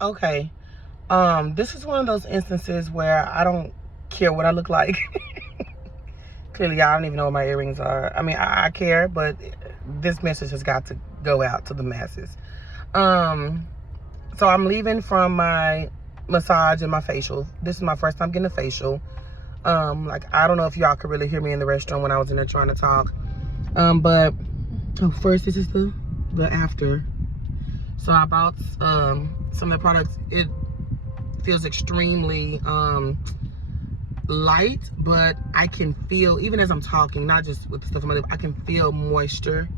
Okay. This is one of those instances where I don't care what I look like. Clearly, I don't even know what my earrings are. I mean, I care, but this message has got to go out to the masses. So I'm leaving from my massage and my facial. This is my first time getting a facial. Like, I don't know if y'all could really hear me in the restroom when I was in there trying to talk. But first, this is the after. So I bought some of the products. It feels extremely light, but I can feel, even as I'm talking, not just with the stuff in my lip, I can feel moisture.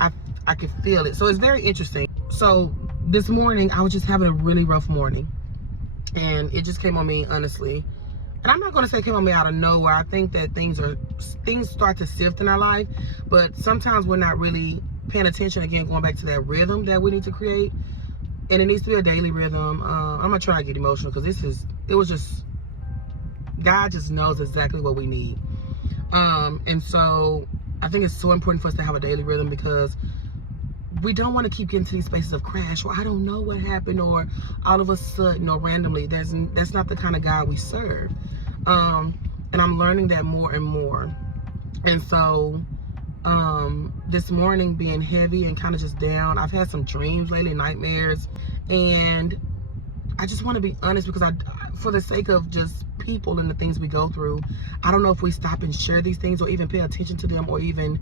I can feel it. So it's very interesting. So this morning, I was just having a really rough morning. And it just came on me, honestly. And I'm not going to say it came on me out of nowhere. I think that things start to sift in our life. But sometimes we're not really paying attention, again, going back to that rhythm that we need to create. And it needs to be a daily rhythm. I'm going to try to get emotional because God just knows exactly what we need. And so I think it's so important for us to have a daily rhythm, because we don't want to keep getting to these spaces of crash, or I don't know what happened, or all of a sudden, or randomly. That's not the kind of God we serve. And I'm learning that more and more. And so this morning, being heavy and kind of just down, I've had some dreams lately, nightmares, and I just want to be honest, because for the sake of just people and the things we go through, I don't know if we stop and share these things, or even pay attention to them, or even,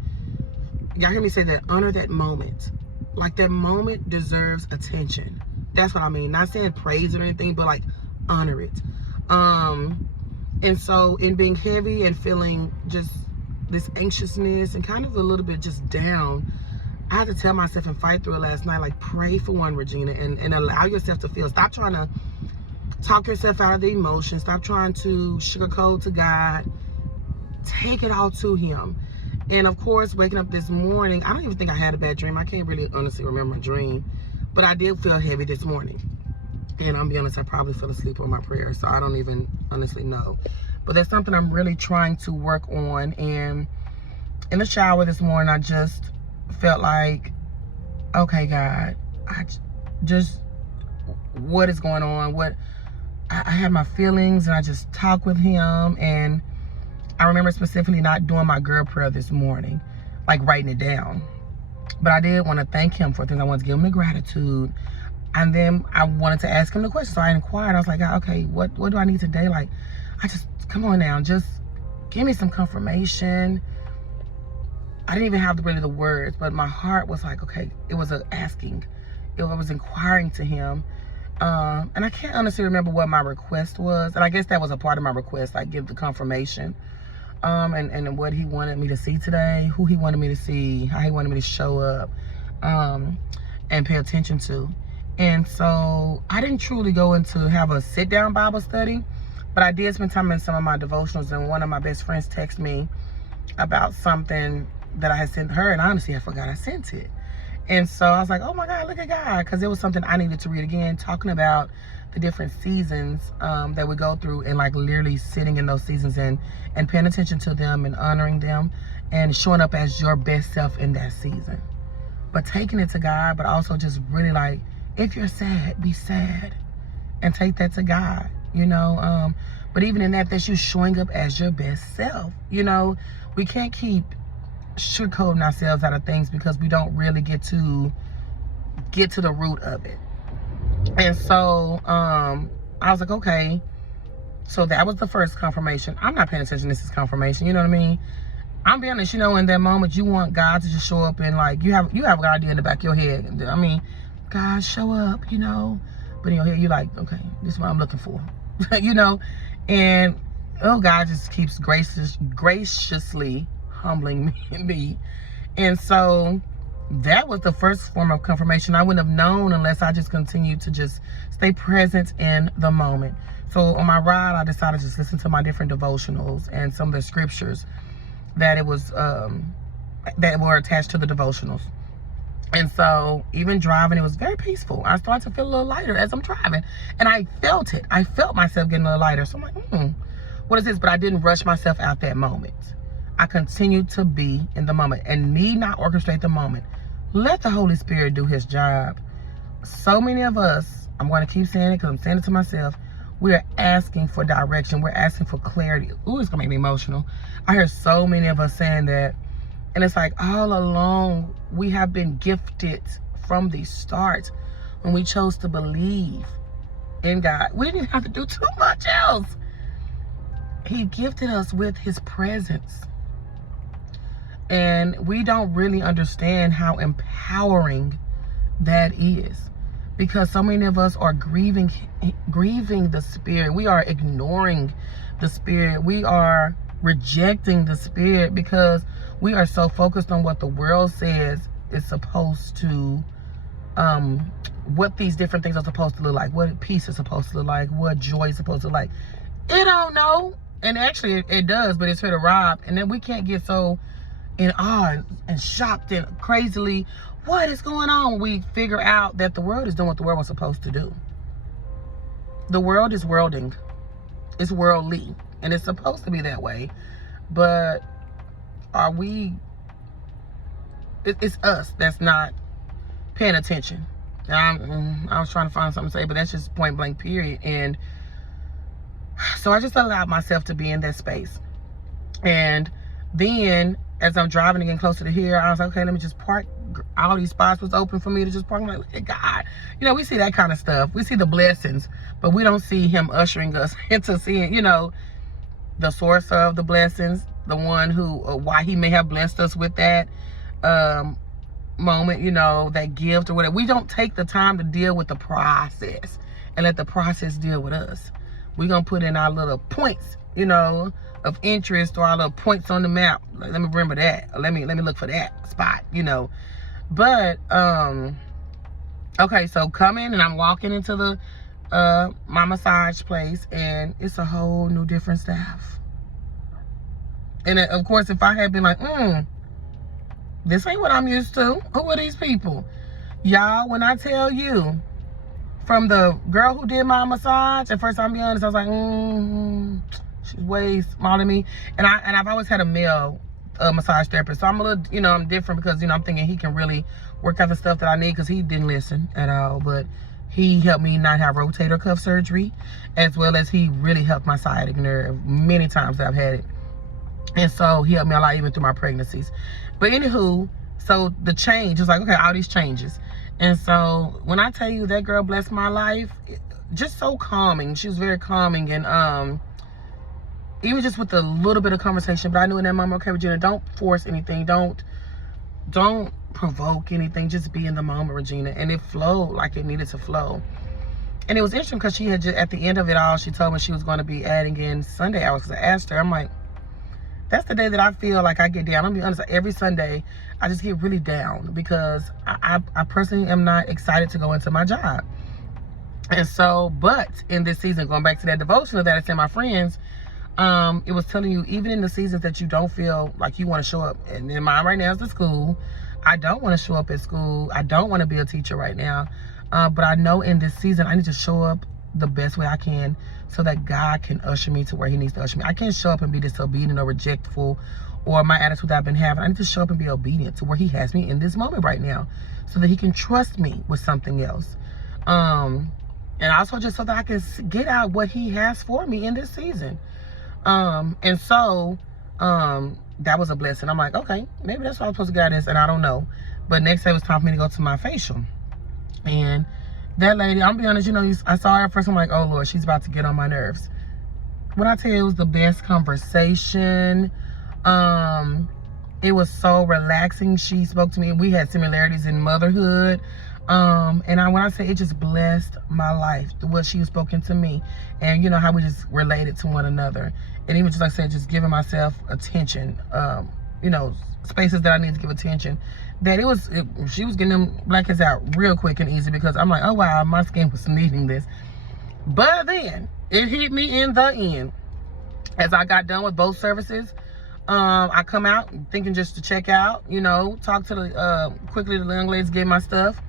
y'all hear me say that, honor that moment. Like, that moment deserves attention. That's what I mean. Not saying praise or anything, but like, honor it. And so in being heavy and feeling just this anxiousness and kind of a little bit just down, I had to tell myself and fight through it last night, like, pray for one, Regina, and allow yourself to feel. Stop trying to talk yourself out of the emotion. Stop trying to sugarcoat to God. Take it all to Him. And of course, waking up this morning, I don't even think I had a bad dream. I can't really honestly remember my dream, but I did feel heavy this morning. And I'll be honest, I probably fell asleep on my prayer, so I don't even honestly know. But that's something I'm really trying to work on. And in the shower this morning, I just felt like, okay, God, what is going on? I had my feelings, and I just talked with Him. And I remember specifically not doing my girl prayer this morning, like writing it down. But I did want to thank Him for things. I wanted to give Him the gratitude. And then I wanted to ask Him the question. So I inquired. I was like, okay, what do I need today? Like, come on now, just give me some confirmation. I didn't even have really the words, but my heart was like, okay, it was asking. It was inquiring to Him. And I can't honestly remember what my request was. And I guess that was a part of my request, like give the confirmation. And what He wanted me to see today, who He wanted me to see, how He wanted me to show up, and pay attention to. And so I didn't truly go into have a sit-down Bible study, but I did spend time in some of my devotionals, and one of my best friends texted me about something that I had sent her, and honestly, I forgot I sent it. And so I was like, oh my God, look at God, because it was something I needed to read again, talking about the different seasons that we go through, and like literally sitting in those seasons and paying attention to them and honoring them and showing up as your best self in that season. But taking it to God, but also just really like, if you're sad, be sad and take that to God, you know. But even in that's you showing up as your best self. You know, we can't keep sugarcoating ourselves out of things, because we don't really get to the root of it. And so I was like, okay, so that was the first confirmation. I'm not paying attention, this is confirmation, you know what I mean? I'm being honest, you know, in that moment you want God to just show up, and like you have an idea in the back of your head. I mean, God, show up, you know, but in your head you're like, okay, this is what I'm looking for. You know. And God just keeps graciously humbling me. And so that was the first form of confirmation. I wouldn't have known unless I just continued to just stay present in the moment. So on my ride, I decided to just listen to my different devotionals and some of the scriptures that that were attached to the devotionals. And so even driving, it was very peaceful. I started to feel a little lighter as I'm driving, and I felt it. I felt myself getting a little lighter. So I'm like, what is this? But I didn't rush myself out that moment. I continued to be in the moment and need not orchestrate the moment. Let the Holy Spirit do His job. So many of us I'm going to keep saying it because I'm saying it to myself. We're asking for direction. We're asking for clarity. Ooh, it's going to make me emotional. I hear so many of us saying that. And it's like all along, we have been gifted from the start when we chose to believe in God. We didn't have to do too much else. He gifted us with his presence. And we don't really understand how empowering that is, because so many of us are grieving the Spirit. We are ignoring the Spirit. We are rejecting the Spirit because we are so focused on what the world says is supposed to, what these different things are supposed to look like, what peace is supposed to look like, what joy is supposed to look like. It don't know. And actually it does, but it's here to rob. And then we can't get so in awe and shocked and crazily, what is going on? We figure out that the world is doing what the world was supposed to do. The world is worlding. It's worldly. And it's supposed to be that way. But are we, it's us that's not paying attention. I was trying to find something to say, but that's just point blank period. And so I just allowed myself to be in that space. And then as I'm driving and getting closer to here, I was like, okay, let me just park. All these spots was open for me to just park. I'm like, look at God. You know, we see that kind of stuff. We see the blessings, but we don't see him ushering us into seeing, you know, the source of the blessings, the one who, why he may have blessed us with that moment, you know, that gift or whatever. We don't take the time to deal with the process and let the process deal with us. We're going to put in our little points, you know, of interest, or our little points on the map. Like, let me remember that. Or let me look for that spot, you know. But, okay, so coming and I'm walking into the, my massage place, and it's a whole new different staff. And of course, if I had been like, this ain't what I'm used to. Who are these people? Y'all, when I tell you, from the girl who did my massage, at first, I'll be honest, I was like, she's way smaller than me. And I've always had a male massage therapist. So I'm a little, you know, I'm different because, you know, I'm thinking he can really work out the stuff that I need, because he didn't listen at all. But he helped me not have rotator cuff surgery, as well as he really helped my sciatic nerve many times that I've had it. And so he helped me a lot even through my pregnancies. But anywho, so the change is like, okay, all these changes. And so when I tell you that girl blessed my life, just so calming. She was very calming, and even just with a little bit of conversation. But I knew in that moment, okay, Regina, don't force anything. Don't provoke anything. Just be in the moment, Regina. And it flowed like it needed to flow. And it was interesting because she had just, at the end of it all, she told me she was going to be adding in Sunday hours. Because I asked her, I'm like, that's the day that I feel like I get down. I'm gonna be honest, every Sunday, I just get really down because I personally am not excited to go into my job. And so, but in this season, going back to that devotional that I sent my friends, it was telling you, even in the seasons that you don't feel like you want to show up, and in mine right now is the school. I don't want to show up at school. I don't want to be a teacher right now. But I know in this season, I need to show up the best way I can so that God can usher me to where he needs to usher me. I can't show up and be disobedient or rejectful or my attitude that I've been having. I need to show up and be obedient to where he has me in this moment right now so that he can trust me with something else. And also just so that I can get out what he has for me in this season. And so, that was a blessing. I'm like, okay, maybe that's what I'm supposed to get out of this, and I don't know. But next day it was time for me to go to my facial. And that lady, I'm be honest, you know, I saw her first, I'm like, oh Lord, she's about to get on my nerves. When I tell you, it was the best conversation. It was so relaxing. She spoke to me. We had similarities in motherhood. And when I say it just blessed my life, what she was spoken to me, and you know how we just related to one another, and even just like I said, just giving myself attention, you know, spaces that I need to give attention. That she was getting them blackheads out real quick and easy, because I'm like, oh wow, my skin was needing this. But then it hit me in the end. As I got done with both services, I come out thinking just to check out, you know, talk to the quickly the young ladies, get my stuff.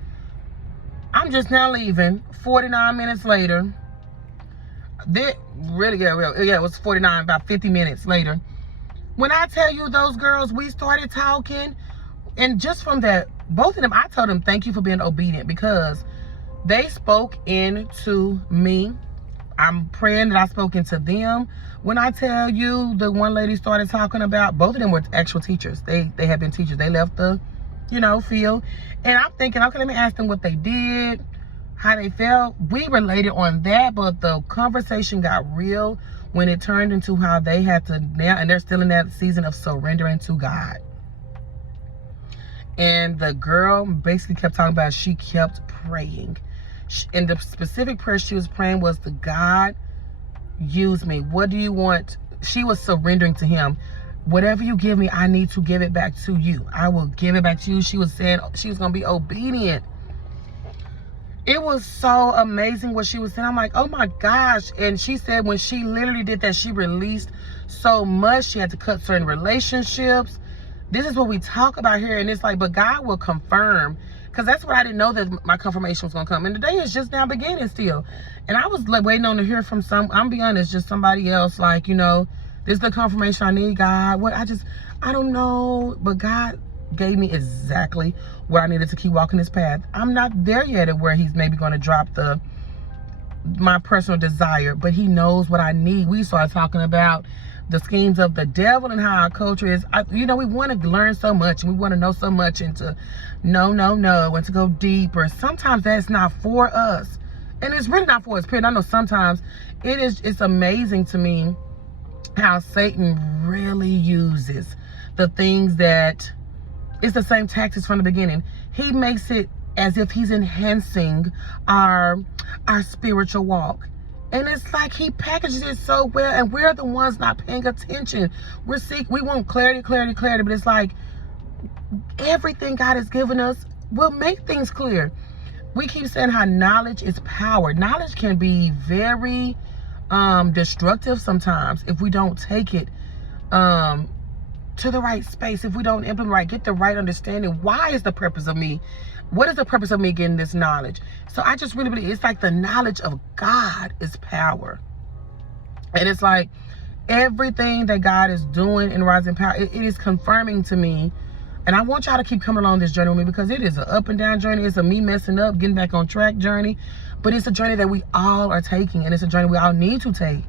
I'm just now leaving 49 minutes later. It was 49, about 50 minutes later. When I tell you those girls, we started talking. And just from that, both of them, I told them, thank you for being obedient, because They spoke into me. I'm praying that I spoke into them. When I tell you, the one lady started talking about, both of them were actual teachers. They had been teachers. They left the, field. And I'm thinking, okay, let me ask them what they did, how they felt. We related on that, but the conversation got real when it turned into how they had to now, and they're still in that season of surrendering to God. And the girl basically kept talking about, she kept praying. And the specific prayer she was praying was, the God, use me. What do you want? She was surrendering to him. Whatever you give me, I need to give it back to you. I will give it back to you. She was saying she was going to be obedient. It was so amazing what she was saying. I'm like, oh my gosh. And she said when she literally did that, she released so much. She had to cut certain relationships. This is what we talk about here. And it's like, but God will confirm. Because that's what I didn't know, that my confirmation was going to come. And the day is just now beginning still. And I was like waiting on to hear from I'm be honest, just somebody else. Like, this is the confirmation I need, God. I don't know. But God gave me exactly where I needed to keep walking this path. I'm not there yet at where he's maybe going to drop my personal desire. But he knows what I need. We started talking about the schemes of the devil and how our culture is. We want to learn so much, and we want to know so much, and to no, and to go deeper. Sometimes that's not for us, and it's really not for us, period. I know sometimes it's amazing to me how Satan really uses the things that, it's the same tactics from the beginning. He makes it as if he's enhancing our spiritual walk. And it's like he packages it so well, and we're the ones not paying attention. We want clarity, but it's like everything God has given us will make things clear. We keep saying how knowledge is power. Knowledge can be very destructive sometimes if we don't take it to the right space, if we don't implement right, get the right understanding. Why is the purpose of me? What is the purpose of me getting this knowledge? So I just really believe it's like the knowledge of God is power. And it's like everything that God is doing in Rising Power, it is confirming to me. And I want y'all to keep coming along this journey with me, because it is an up and down journey. It's a me messing up, getting back on track journey. But it's a journey that we all are taking, and it's a journey we all need to take.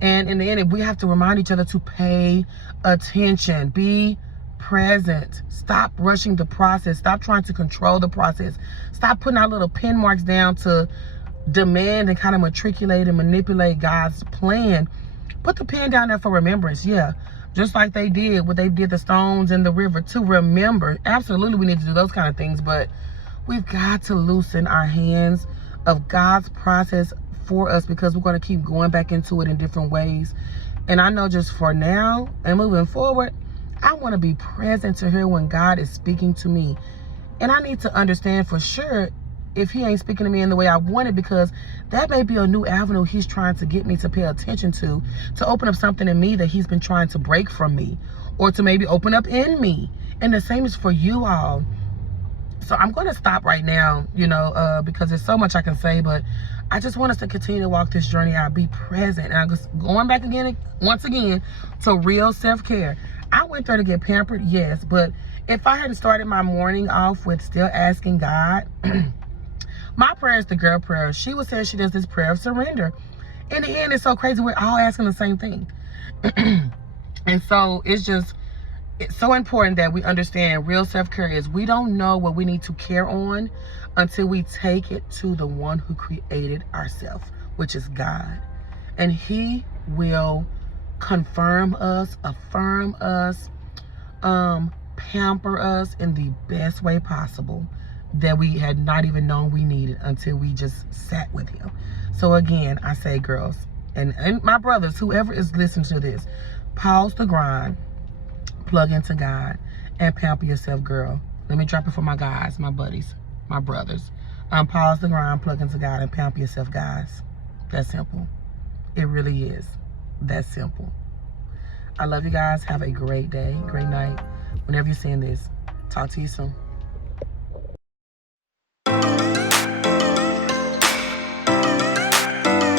And in the end, we have to remind each other to pay attention, be present, stop rushing the process, stop trying to control the process, stop putting our little pin marks down to demand and kind of matriculate and manipulate God's plan. Put the pen down there for remembrance, yeah. Just like they did the stones in the river, to remember. Absolutely, we need to do those kind of things, but we've got to loosen our hands of God's process for us, because we're going to keep going back into it in different ways. And I know just for now and moving forward, I want to be present to hear when God is speaking to me. And I need to understand for sure if he ain't speaking to me in the way I want it, because that may be a new avenue he's trying to get me to pay attention to open up something in me that he's been trying to break from me, or to maybe open up in me. And the same is for you all. So I'm going to stop right now, because there's so much I can say, but I just want us to continue to walk this journey out, be present. And I'm just going back once again, to real self-care. I went there to get pampered, yes, but if I hadn't started my morning off with still asking God, my prayer is the girl prayer. She was saying she does this prayer of surrender. In the end, it's so crazy. We're all asking the same thing. And so it's so important that we understand real self-care is we don't know what we need to care on until we take it to the one who created ourselves, which is God. And he will confirm us, affirm us, pamper us in the best way possible that we had not even known we needed until we just sat with him. So again, I say, girls, and my brothers, whoever is listening to this, pause the grind, plug into God, and pamper yourself, girl. Let me drop it for my guys, my buddies, my brothers. Pause the grind, plug into God, and pamper yourself, guys. That's simple. It really is. That's simple. I love you guys. Have a great day, great night. Whenever you're seeing this, talk to you soon.